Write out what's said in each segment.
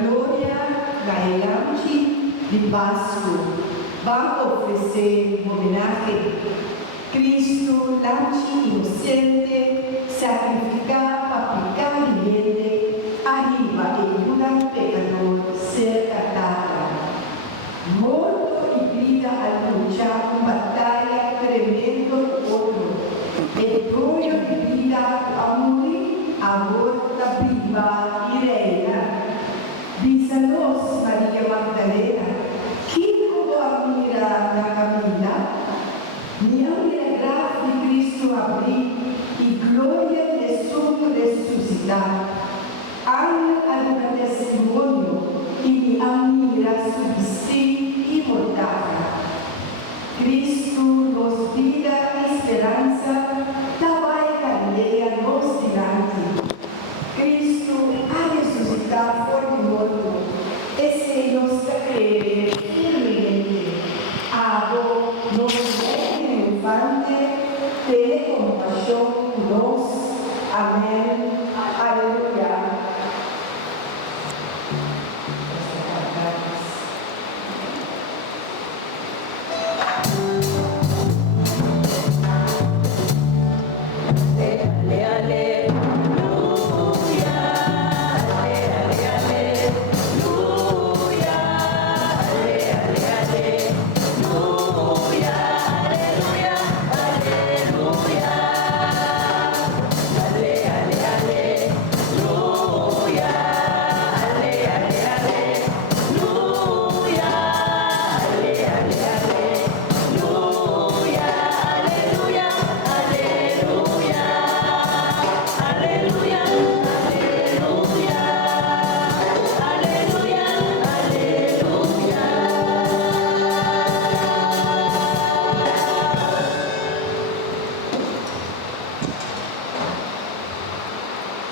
gloria dai lanci di Pasqua va a offrire homenaje. Cristo, lanci innocente, sacrificado para pecadamente, arriba en un pecador cerca dada. Morto y vida al luchar una batalla tremendo otro. El rollo de vida a morir, aborta viva y reina. Dísanos, María Magdalena, ¿quién pudo admirar la Camila? Ni a milagrar de Cristo abrir y gloria de su resucitar. Habla algún testimonio y mi admira su vestir inmortal. Cristo nos vida y esperanza, daba y candela nos delante. Cristo ha resucitado por el muerto, ese nos cree firmemente. Hago nos deje infante, de compasión nos. Amén. Aleluya.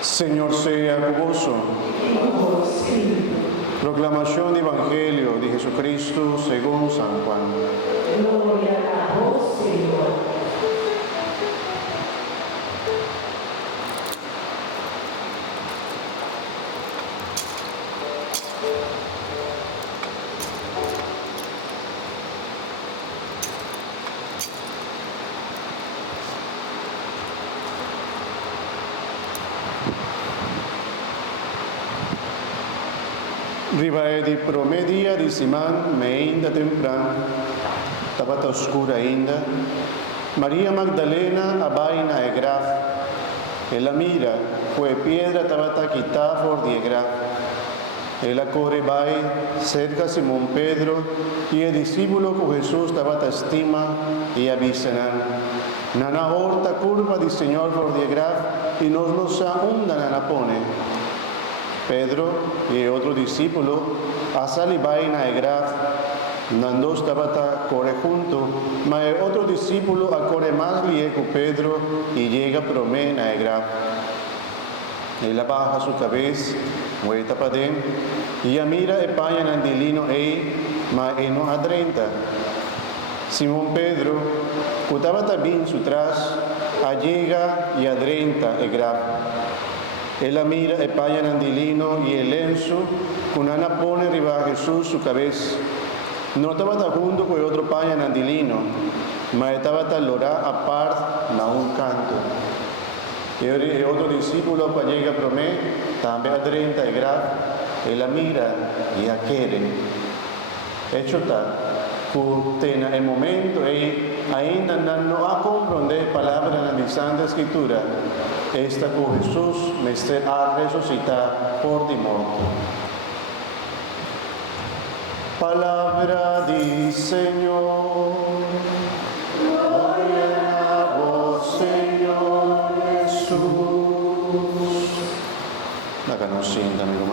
Señor sea con vos. Proclamación del Evangelio de Jesucristo según San Juan. Gloria a vos, Señor. Ribae di promedia di Simán me ainda temprano, tabata oscura ainda, María Magdalena abaina e graf, e la mira, fue piedra tabata quitada por die graf. Ela corre vai cerca Simón Pedro y el discípulo con Jesús tabata estima y avisanan. Nana horta curva di Señor por die graf y nos ahunda nana pone. Pedro y otro discípulo asali vaina e graf, nandos tabata corre junto, mas el otro discípulo a corre más lieco Pedro y llega promena e graf. Ella baja su cabeza, vuelta para dentro, y mira e paña nandilino ma no adrenta. Simón Pedro, que estaba también su tras, llega y adrenta e graf. Ella mira e paña nandilino y el lenzo, con ana pone arriba a Jesús su cabeza. No estaba junto con otro paña nandilino, mas estaba lorá aparte na un canto. Y el otro discípulo cuando llega a promé, también adrenta y graf, ella mira y a quiere. Hecho tal, que en el momento ainda no ha comprender palabra en la Santa Escritura, esta con Jesús me ha resucitar por de muerto. Palabra del Señor. Gloria a vos, Señor Jesús. La canción también.